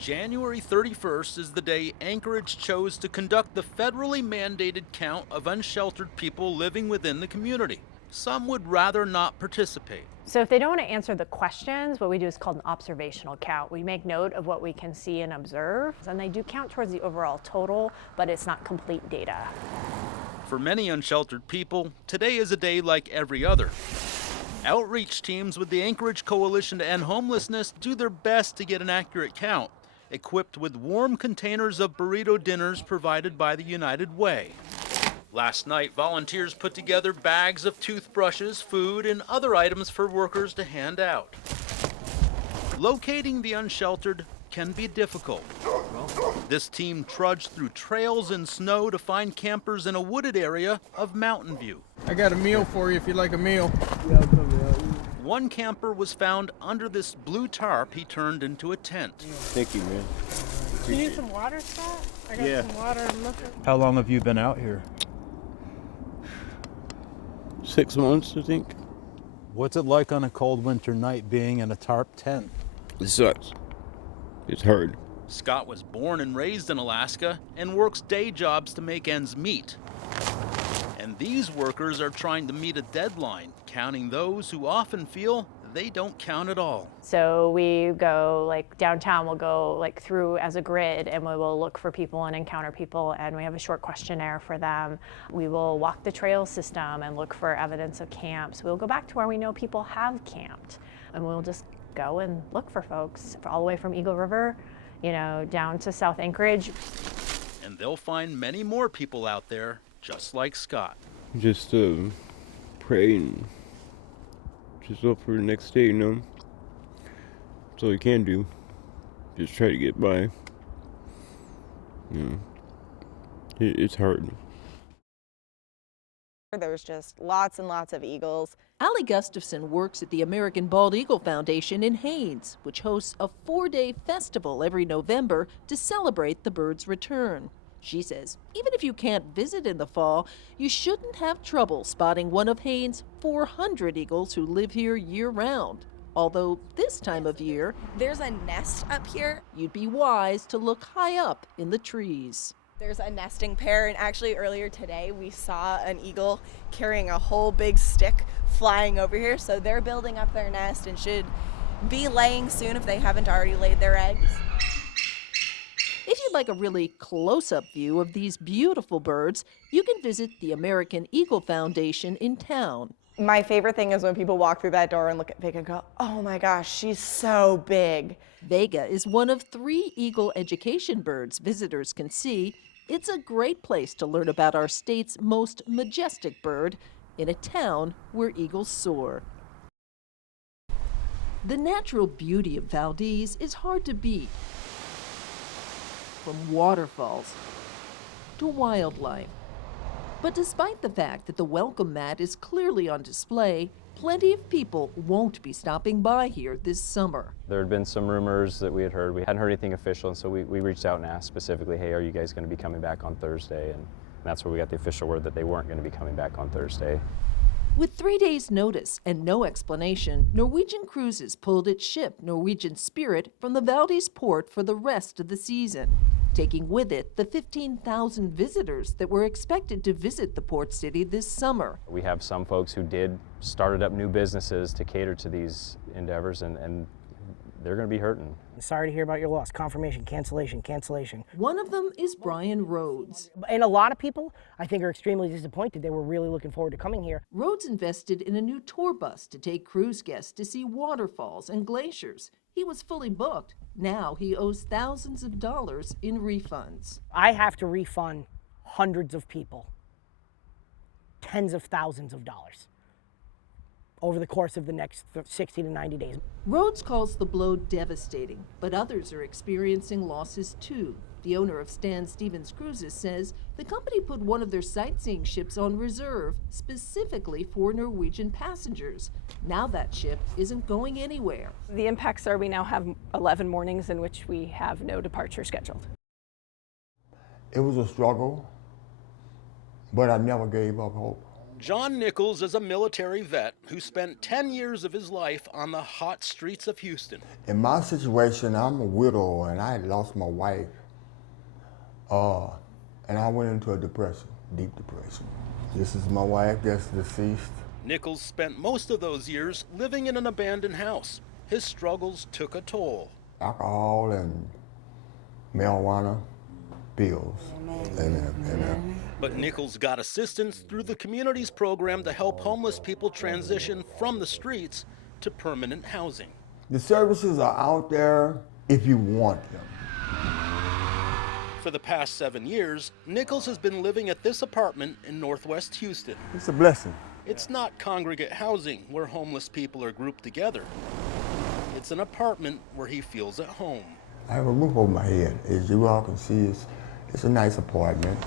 January 31st is the day Anchorage chose to conduct the federally mandated count of unsheltered people living within the community. Some would rather not participate. So if they don't want to answer the questions, what we do is called an observational count. We make note of what we can see and observe, and they do count towards the overall total, but it's not complete data. For many unsheltered people, today is a day like every other. Outreach teams with the Anchorage Coalition to End Homelessness do their best to get an accurate count, equipped with warm containers of burrito dinners provided by the United Way. Last night, volunteers put together bags of toothbrushes, food, and other items for workers to hand out. Locating the unsheltered can be difficult. This team trudged through trails and snow to find campers in a wooded area of Mountain View. I got a meal for you if you'd like a meal. One camper was found under this blue tarp he turned into a tent. Thank you, man. You need some water, Scott? I got some water. I'm looking. How long have you been out here? 6 months, I think. What's it like on a cold winter night being in a tarp tent? It sucks. It's hard. Scott was born and raised in Alaska and works day jobs to make ends meet. And these workers are trying to meet a deadline, counting those who often feel they don't count at all. So we go like downtown, we'll go like through as a grid and we will look for people and encounter people, and we have a short questionnaire for them. We will walk the trail system and look for evidence of camps. We'll go back to where we know people have camped, and we'll just go and look for folks all the way from Eagle River, down to South Anchorage. And they'll find many more people out there just like Scott. Just pray and just hope for the next day, That's all you can do. Just try to get by. It's hard. There's just lots and lots of eagles. Allie Gustafson works at the American Bald Eagle Foundation in Haines, which hosts a 4-day festival every November to celebrate the bird's return. She says even if you can't visit in the fall, you shouldn't have trouble spotting one of Haines' 400 eagles who live here year-round. Although this time of year, There's a nest up here. you'd be wise to look high up in the trees. There's a nesting pair, and actually earlier today we saw an eagle carrying a whole big stick flying over here. So they're building up their nest and should be laying soon if they haven't already laid their eggs. If you'd like a really close-up view of these beautiful birds, you can visit the American Eagle Foundation in town. My favorite thing is when people walk through that door and look at Vega and go, oh my gosh, she's so big. Vega is one of 3 eagle education birds visitors can see. It's a great place to learn about our state's most majestic bird in a town where eagles soar. The natural beauty of Valdez is hard to beat. From waterfalls to wildlife. But despite the fact that the welcome mat is clearly on display, plenty of people won't be stopping by here this summer. There had been some rumors that we had heard. We hadn't heard anything official, and so we reached out and asked specifically, hey, are you guys going to be coming back on Thursday? And that's where we got the official word that they weren't going to be coming back on Thursday. With 3 days' notice and no explanation, Norwegian Cruises pulled its ship, Norwegian Spirit, from the Valdez port for the rest of the season, taking with it the 15,000 visitors that were expected to visit the port city this summer. We have some folks who started up new businesses to cater to these endeavors, and they're going to be hurting. Sorry to hear about your loss. Confirmation, cancellation. One of them is Brian Rhodes. And a lot of people, I think, are extremely disappointed. They were really looking forward to coming here. Rhodes invested in a new tour bus to take cruise guests to see waterfalls and glaciers. He was fully booked. Now he owes thousands of dollars in refunds. I have to refund hundreds of people, tens of thousands of dollars over the course of the next 60 to 90 days. Rhodes calls the blow devastating, but others are experiencing losses too. The owner of Stan Stevens Cruises says the company put one of their sightseeing ships on reserve specifically for Norwegian passengers. Now that ship isn't going anywhere. The impacts are we now have 11 mornings in which we have no departure scheduled. It was a struggle, but I never gave up hope. John Nichols is a military vet who spent 10 years of his life on the hot streets of Houston. In my situation, I'm a widow and I had lost my wife. And I went into a depression, deep depression. This is my wife that's deceased. Nichols spent most of those years living in an abandoned house. His struggles took a toll. Alcohol and marijuana, pills. Amen. Amen. But Nichols got assistance through the community's program to help homeless people transition from the streets to permanent housing. The services are out there if you want them. For the past 7 years, Nichols has been living at this apartment in Northwest Houston. It's a blessing. It's not congregate housing where homeless people are grouped together. It's an apartment where he feels at home. I have a roof over my head. As you all can see, it's a nice apartment.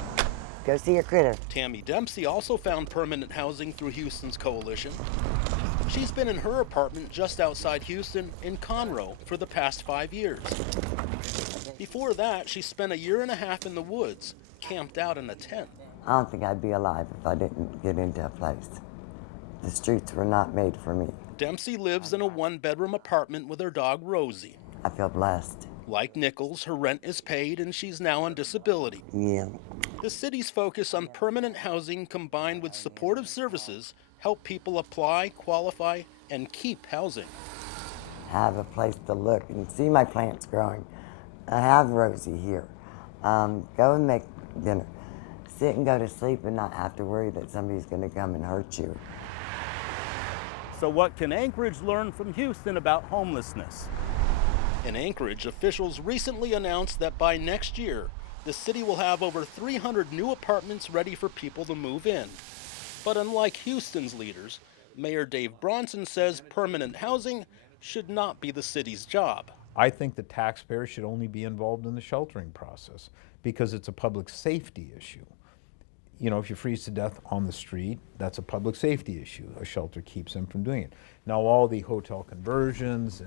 Go see your critter. Tammy Dempsey also found permanent housing through Houston's coalition. She's been in her apartment just outside Houston in Conroe for the past 5 years. Before that, she spent 1.5 years in the woods, camped out in a tent. I don't think I'd be alive if I didn't get into a place. The streets were not made for me. Dempsey lives in a 1-bedroom apartment with her dog, Rosie. I feel blessed. Like Nichols, her rent is paid and she's now on disability. Yeah. The city's focus on permanent housing combined with supportive services help people apply, qualify, and keep housing. Have a place to look and see my plants growing. I have Rosie here. Go and make dinner. Sit and go to sleep and not have to worry that somebody's going to come and hurt you. So what can Anchorage learn from Houston about homelessness? In Anchorage, officials recently announced that by next year, the city will have over 300 new apartments ready for people to move in. But unlike Houston's leaders, Mayor Dave Bronson says permanent housing should not be the city's job. I think the taxpayers should only be involved in the sheltering process because it's a public safety issue. You know, if you freeze to death on the street, that's a public safety issue. A shelter keeps them from doing it. Now, all the hotel conversions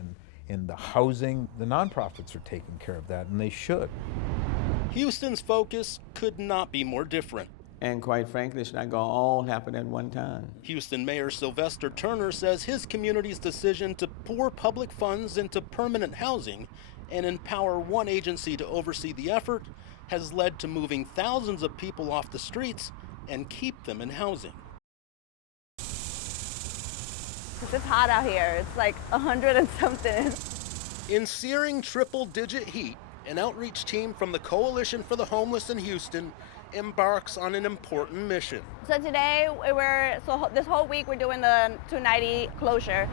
and the housing, the nonprofits are taking care of that, and they should. Houston's focus could not be more different. And quite frankly, it's not going to all happen at one time. Houston Mayor Sylvester Turner says his community's decision to pour public funds into permanent housing and empower one agency to oversee the effort has led to moving thousands of people off the streets and keep them in housing. It's hot out here. It's like 100 and something. In searing triple-digit heat, an outreach team from the Coalition for the Homeless in Houston embarks on an important mission. So today, this whole week we're doing the 290 closure.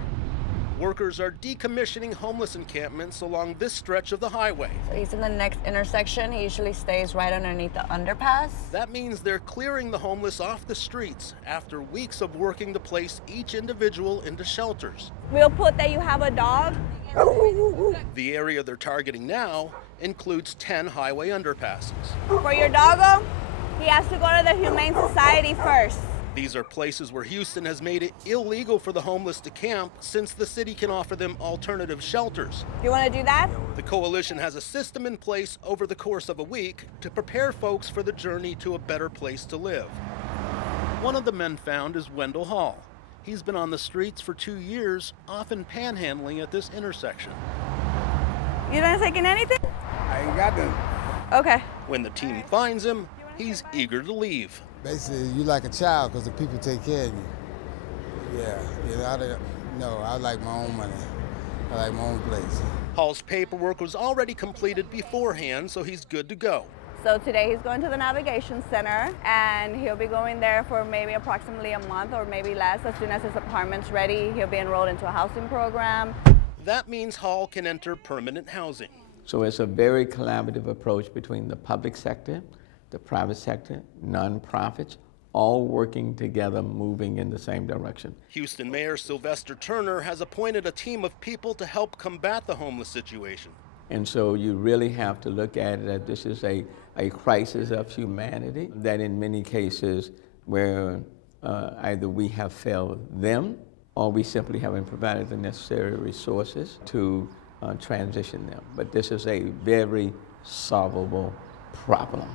Workers are decommissioning homeless encampments along this stretch of the highway. So he's in the next intersection. He usually stays right underneath the underpass. That means they're clearing the homeless off the streets after weeks of working to place each individual into shelters. We'll put that you have a dog. The area they're targeting now includes 10 highway underpasses. For your doggo, he has to go to the Humane Society first. These are places where Houston has made it illegal for the homeless to camp since the city can offer them alternative shelters. You want to do that? The coalition has a system in place over the course of a week to prepare folks for the journey to a better place to live. One of the men found is Wendell Hall. He's been on the streets for 2 years, often panhandling at this intersection. You not taking anything? I ain't got them. Okay. When the team finds him, he's eager to leave. Basically, you like a child because the people take care of you. Yeah, I like my own money. I like my own place. Hall's paperwork was already completed beforehand, so he's good to go. So today he's going to the Navigation Center, and he'll be going there for maybe approximately a month or maybe less. As soon as his apartment's ready, he'll be enrolled into a housing program. That means Hall can enter permanent housing. So it's a very collaborative approach between the public sector, the private sector, nonprofits, all working together, moving in the same direction. Houston Mayor Sylvester Turner has appointed a team of people to help combat the homeless situation. And so you really have to look at it as this is a crisis of humanity, that in many cases where either we have failed them or we simply haven't provided the necessary resources to transition them. But this is a very solvable problem.